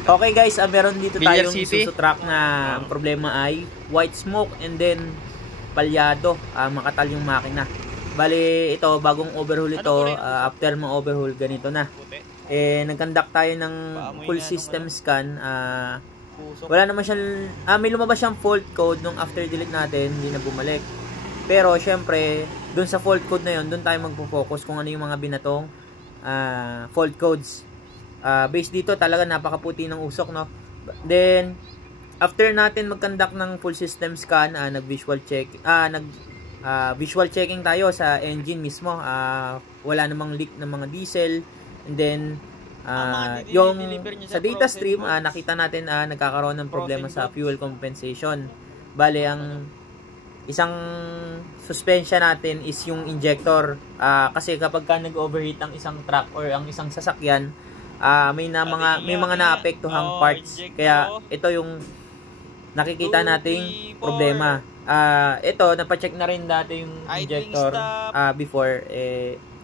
Okay guys, meron dito Billiard tayong City. Isuzu truck na ang problema ay white smoke and then palyado, makatal yung makina. Bali ito, bagong overhaul ito, after mga overhaul ganito na. Nag-conduct tayo ng full system scan. Wala naman siyang, may lumabas siyang fault code nung after delete natin, hindi na bumalik. Pero syempre, dun sa fault code na yun, dun tayo magpo-focus kung ano yung mga binatong fault codes. Based dito talaga napakaputi ng usok, no. Then after natin mag-conduct ng full system scan, nag-visual check, visual checking tayo sa engine mismo. Wala namang leak ng mga diesel. And then yung sa data stream, nakita natin nagkakaroon ng problema sa fuel compensation. Bale, ang isang suspensya natin is yung injector. Kasi kapag ka nag-overheat ang isang truck or ang isang sasakyan, may mga naapektuhang parts. Kaya ito yung nakikita nating problema. Ito, napacheck na rin dati yung injector before,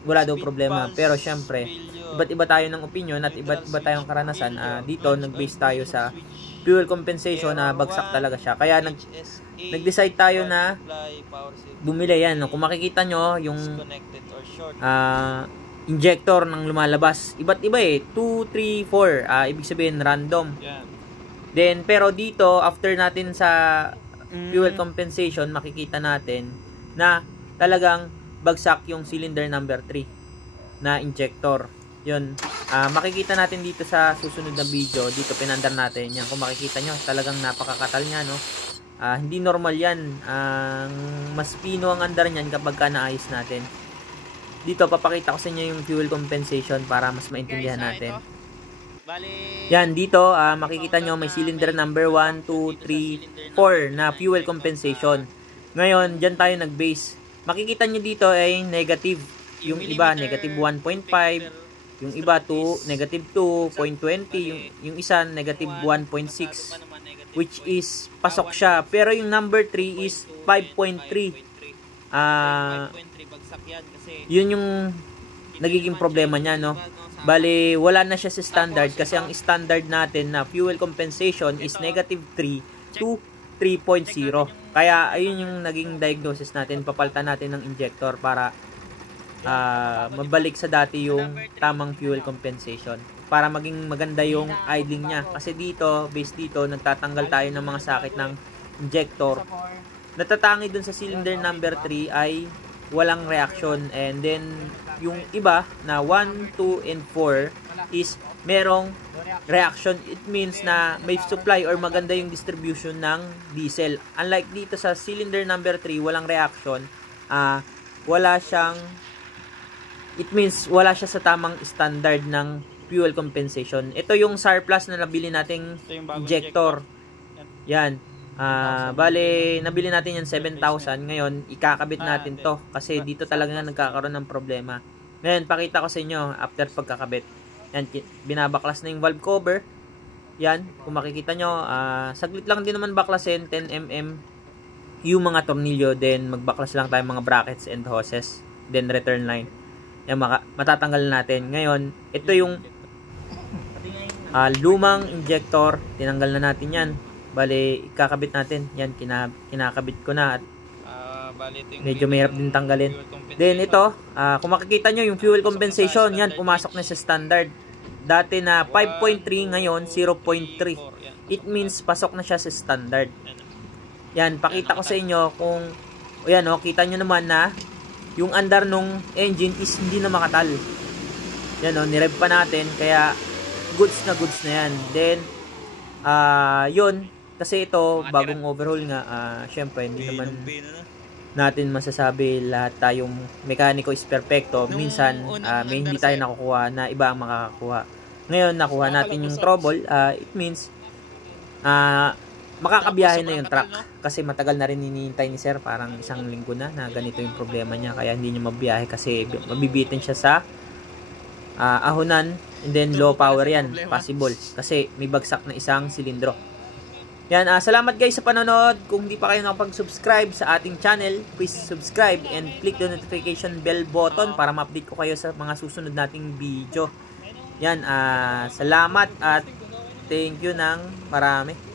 wala daw problema. Pero syempre, iba't iba tayo ng opinion at iba't iba tayong karanasan. Dito, nag-base tayo sa fuel compensation na bagsak talaga siya. Kaya nag-decide tayo na bumili yan. Kung makikita nyo, yung injector ng lumalabas, iba't iba 2, 3, 4, ibig sabihin random. Then pero dito after natin sa fuel compensation, makikita natin na talagang bagsak yung cylinder number 3 na injector. Yun, makikita natin dito sa susunod na video. Dito pinandar natin yan. Kung makikita nyo, talagang napakakatal nya, no. Hindi normal yan. Mas pino ang andar nyan kapag ka naayos natin. Dito papakita ko sa inyo yung fuel compensation para mas maintindihan natin. Yan, dito makikita nyo may cylinder number 1, 2, 3, 4 na fuel compensation. Ngayon, dyan tayo nag-base. Makikita nyo dito ay negative. Yung iba, negative 1.5. Yung iba, negative 2.20. Yung isa, negative 1.6. Which is, pasok siya. Pero yung number 3 is 5.3. Yun yung nagiging problema niya, no. Bali, wala na siya sa standard kasi ang standard natin na fuel compensation is negative 3 to 3.0. Kaya ayun yung naging diagnosis natin. Papalitan natin ng injector para mabalik sa dati yung tamang fuel compensation para maging maganda yung idling niya. Kasi dito, based dito, nagtatanggal tayo ng mga sakit ng injector. Natatangi dun sa cylinder number 3 ay walang reaction, and then yung iba na 1, 2, and 4 is merong reaction. It means na may supply or maganda yung distribution ng diesel. Unlike dito sa cylinder number 3, walang reaction. Wala siyang, it means wala siya sa tamang standard ng fuel compensation. Ito yung surplus na nabili nating injector. Yan. Bale, nabili natin yan 7,000. Ngayon, ikakabit natin to kasi dito talaga nagkakaroon ng problema. Ngayon, pakita ko sa inyo after pagkakabit. Yan, binabaklas na yung valve cover. Yan, kung makikita nyo, saglit lang din naman baklasin, 10mm yung mga tornilyo. Then, magbaklas lang tayo mga brackets and hoses. Then, return line. Yan, matatanggal natin. Ngayon, ito yung lumang injector. Tinanggal na natin yan. Bale, ikakabit natin. Yan, kinakabit ko na at medyo mahirap din tanggalin. Then ito, kung makikita nyo yung fuel compensation, yan, pumasok na sa standard. Dati na 5.3, ngayon 0.3. It means pasok na siya sa standard. Yan, pakita ko sa inyo kung, yan o, kita nyo naman na yung andar nung engine is hindi na makatal. Yan o, nirev pa natin, kaya goods na yan. Then, yun, kasi ito, bagong overhaul nga, syempre, hindi naman natin masasabi lahat tayong mekaniko is perfecto. Minsan, may hindi tayo nakukuha na iba ang makakakuha. Ngayon, nakuha natin yung trouble. It means, makakabiyahe na yung truck. Kasi matagal na rin hinihintay ni sir, parang isang linggo na ganito yung problema niya. Kaya hindi niya mabiyahe kasi mabibitin siya sa ahonan. And then, low power yan. Possible. Kasi may bagsak na isang silindro. Yan, salamat guys sa panonood. Kung hindi pa kayo nakapag-subscribe sa ating channel, please subscribe and click the notification bell button para ma-update ko kayo sa mga susunod nating video. Yan, salamat at thank you ng marami.